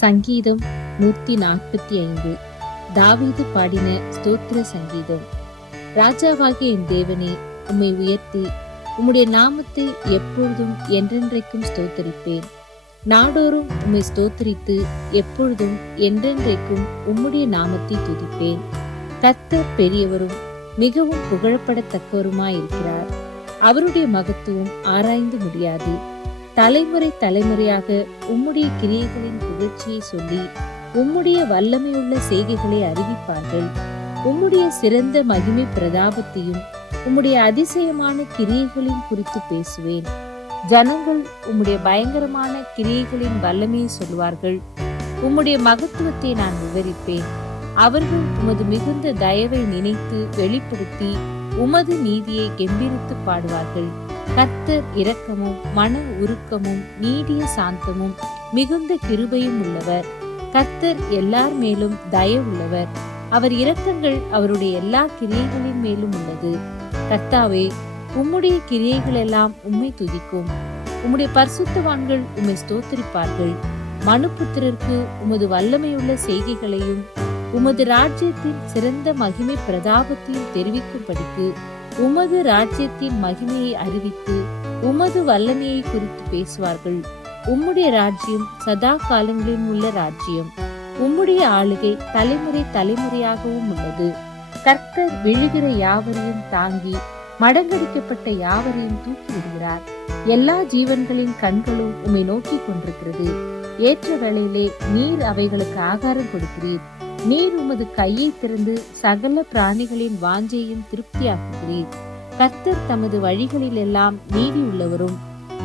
சங்கீதம் 145. தாவீது பாடின ஸ்தோத்திர சங்கீதம். ராஜாவாகிய என் தேவனே, உம்மை உயர்த்தி உம்முடைய நாமத்தை எப்பொழுதும் என்றென்றைக்கும் ஸ்தோத்தரிப்பேன். நாடோறும் உம்மை ஸ்தோத்தரித்து எப்பொழுதும் என்றென்றைக்கும் உம்முடைய நாமத்தை துதிப்பேன். கர்த்தர் பெரியவரும் மிகவும் புகழப்படத்தக்கவருமாயிருக்கிறார். அவருடைய மகத்துவம் ஆராய்ந்து முடியாது. தலைமுறை தலைமுறையாக உம்முடைய கிரியைகளின் புகழ்ச்சியை சொல்லி உம்முடைய வல்லமையுள்ள செய்கைகளை அறிவிப்பார்கள். உம்முடைய சிறந்த மகிமை பிரதாபத்தையும் உம்முடைய அதிசயமான கிரியைகளின் குறித்து பேசுவேன். ஜனங்கள் உம்முடைய பயங்கரமான கிரியைகளின் வல்லமையை சொல்வார்கள். உம்முடைய மகத்துவத்தை நான் விவரிப்பேன். அவர்கள் உமது மிகுந்த தயவை நினைத்து வெளிப்படுத்தி உமது நீதியை கெம்பீரித்து பாடுவார்கள். கர்த்தர் இரக்கமும் மன உருக்கமும் நீடிய சாந்தமும் மிகுந்த கிருபையும் உள்ளவர். கர்த்தர் எல்லார் மேலும் தயவுள்ளவர். அவர் இரக்கங்கள் அவருடைய எல்லா கிரியைகளின் மேலும் உள்ளது. கர்த்தாவே, உம்முடைய கிரியைகள் எல்லாம் உம்மை துதிக்கும். உம்முடைய பரிசுத்தவான்கள் உம்மை ஸ்தோத்திரிப்பார்கள். மனுபுத்திரருக்கு உமது வல்லமையுள்ள செய்கைகளையும் உமது ராஜ்யத்தின் சிறந்த மகிமை பிரதாபத்தையும் தெரிவிக்கும்படிக்கு உமது ராஜ்யத்தின் மகிமையை அறிவித்து உமது வல்லமையை குறித்து பேசுவார்கள். உம்முடைய ராஜ்யம் சதா காலங்களிலும் உள்ள ராஜ்யம். உம்முடைய ஆளுகை தலைமுறை தலைமுறையாகவும் உள்ளது. கர்த்தர் விழுகிற யாவரையும் தாங்கி மடங்கடிக்கப்பட்ட யாவரையும் தூக்கி விடுகிறார். எல்லா ஜீவன்களின் கண்களும் உம்மை நோக்கி கொண்டிருக்கிறது. ஏற்ற வேளையிலே நீர் அவைகளுக்கு ஆகாரம் கொடுக்கிறீர். நீர் உமது கையை திறந்து சகல பிராணிகளின் வாஞ்சையும் திருப்தியாக்குகிறீர். கர்த்தர் தமது வழிகளில் எல்லாம் நீதி உள்ளவரும்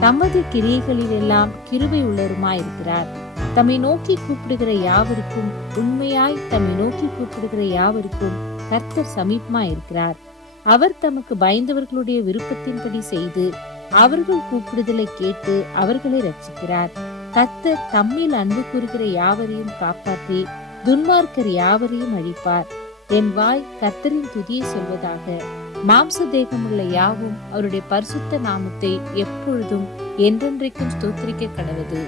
தமது கிரியைகளில் எல்லாம் கிருபை உள்ளவருமாயிருக்கிறார். தம்மை நோக்கி கூப்பிடுகிற யாவருக்கும் உண்மையாய் தம்மை நோக்கி கூப்பிடுகிற யாவருக்கும் கர்த்தர் சமீபமாயிருக்கிறார். அவர் தமக்கு பயந்தவர்களுடைய விருப்பத்தின்படி செய்து அவர்கள் கூப்பிடுதலை கேட்டு அவர்களை ரட்சிக்கிறார். கர்த்தர் தம்மில் அன்பு கூறுகிற யாவரையும் காப்பாற்றி துன்மார்க்கர் யாவரையும் அழிப்பார். என் வாய் கர்த்தரின் துதியை சொல்வதாக. மாம்ச தேகமுள்ள யாவும் அவருடைய பரிசுத்த நாமத்தை எப்பொழுதும் என்றென்றைக்கும் ஸ்தோத்திரிக்க கடவது.